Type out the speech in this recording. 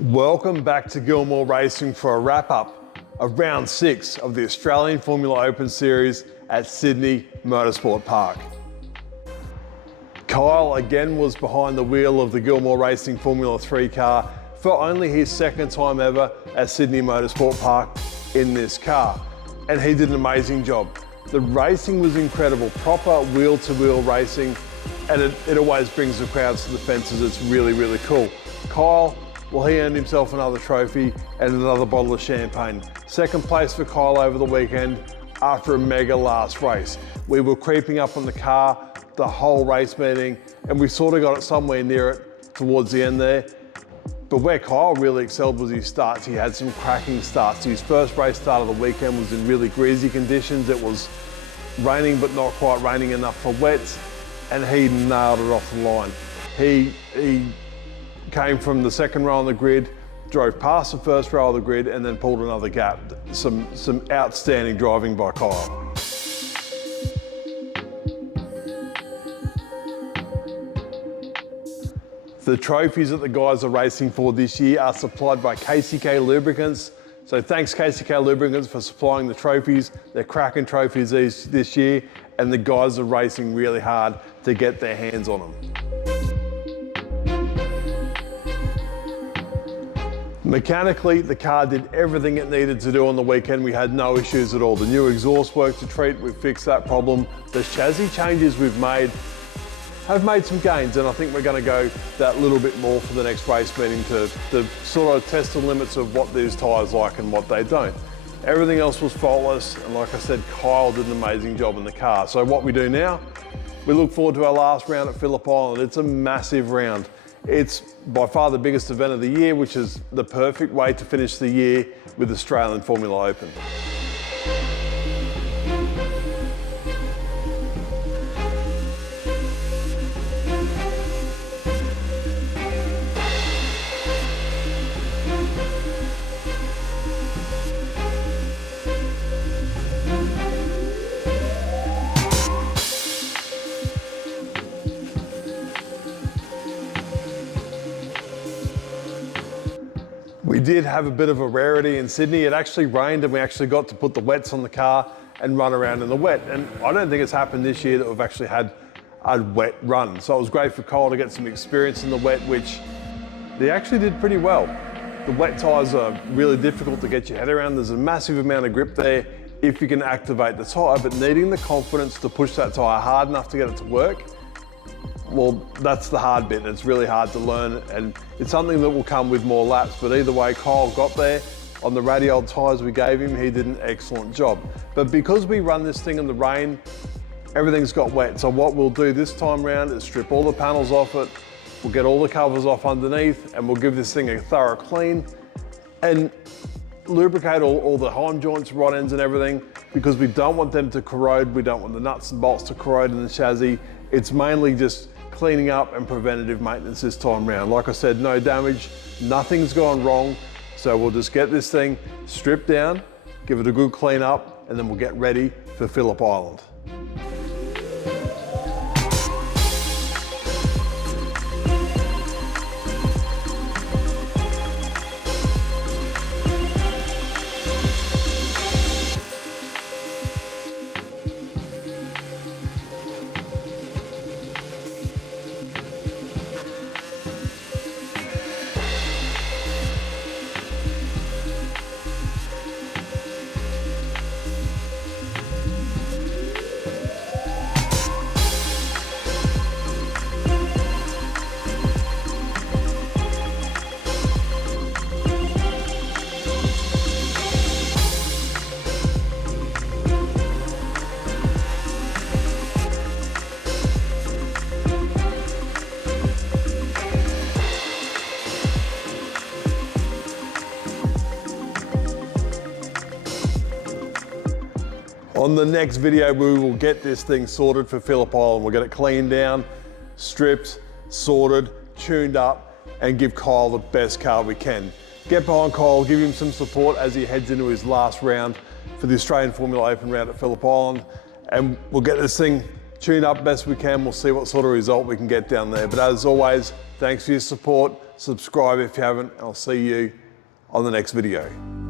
Welcome back to Gilmour Racing for a wrap-up of round 6 of the Australian Formula Open Series at Sydney Motorsport Park. Kyle again was behind the wheel of the Gilmour Racing Formula 3 car for only his second time ever at Sydney Motorsport Park in this car, and he did an amazing job. The racing was incredible, proper wheel-to-wheel racing, and it always brings the crowds to the fences. It's really, really cool. Kyle, well, he earned himself another trophy and another bottle of champagne. Second place for Kyle over the weekend after a mega last race. We were creeping up on the car the whole race meeting, and we sort of got it somewhere near it towards the end there. But where Kyle really excelled was his starts. He had some cracking starts. His first race start of the weekend was in really greasy conditions. It was raining, but not quite raining enough for wets, and he nailed it off the line. He came from the second row on the grid, drove past the first row of the grid, and then pulled another gap. Some outstanding driving by Kyle. The trophies that the guys are racing for this year are supplied by KCK Lubricants. So thanks KCK Lubricants for supplying the trophies. They're cracking trophies this year, and the guys are racing really hard to get their hands on them. Mechanically, the car did everything it needed to do on the weekend. We had no issues at all. The new exhaust worked to treat, we fixed that problem. The chassis changes we've made have made some gains, and I think we're going to go that little bit more for the next race meeting to sort of test the limits of what these tyres like and what they don't. Everything else was faultless, and like I said, Kyle did an amazing job in the car. So what we do now, we look forward to our last round at Phillip Island. It's a massive round. It's by far the biggest event of the year, which is the perfect way to finish the year with Australian Formula Open. We did have a bit of a rarity in Sydney. It actually rained, and we actually got to put the wets on the car and run around in the wet. And I don't think it's happened this year that we've actually had a wet run. So it was great for Kyle to get some experience in the wet, which they actually did pretty well. The wet tyres are really difficult to get your head around. There's a massive amount of grip there if you can activate the tyre, but needing the confidence to push that tyre hard enough to get it to work, well, that's the hard bit, and it's really hard to learn, and it's something that will come with more laps. But either way, Kyle got there on the ratty old tyres we gave him. He did an excellent job. But because we run this thing in the rain, everything's got wet. So what we'll do this time round is strip all the panels off it, we'll get all the covers off underneath, and we'll give this thing a thorough clean and lubricate all the heim joints, rod ends and everything, because we don't want them to corrode. We don't want the nuts and bolts to corrode in the chassis. It's mainly just cleaning up and preventative maintenance this time round. Like I said, no damage, nothing's gone wrong. So we'll just get this thing stripped down, give it a good clean up, and then we'll get ready for Phillip Island. On the next video, we will get this thing sorted for Phillip Island. We'll get it cleaned down, stripped, sorted, tuned up, and give Kyle the best car we can. Get behind Kyle, give him some support as he heads into his last round for the Australian Formula Open round at Phillip Island. And we'll get this thing tuned up best we can. We'll see what sort of result we can get down there. But as always, Thanks for your support. Subscribe if you haven't. I'll see you on the next video.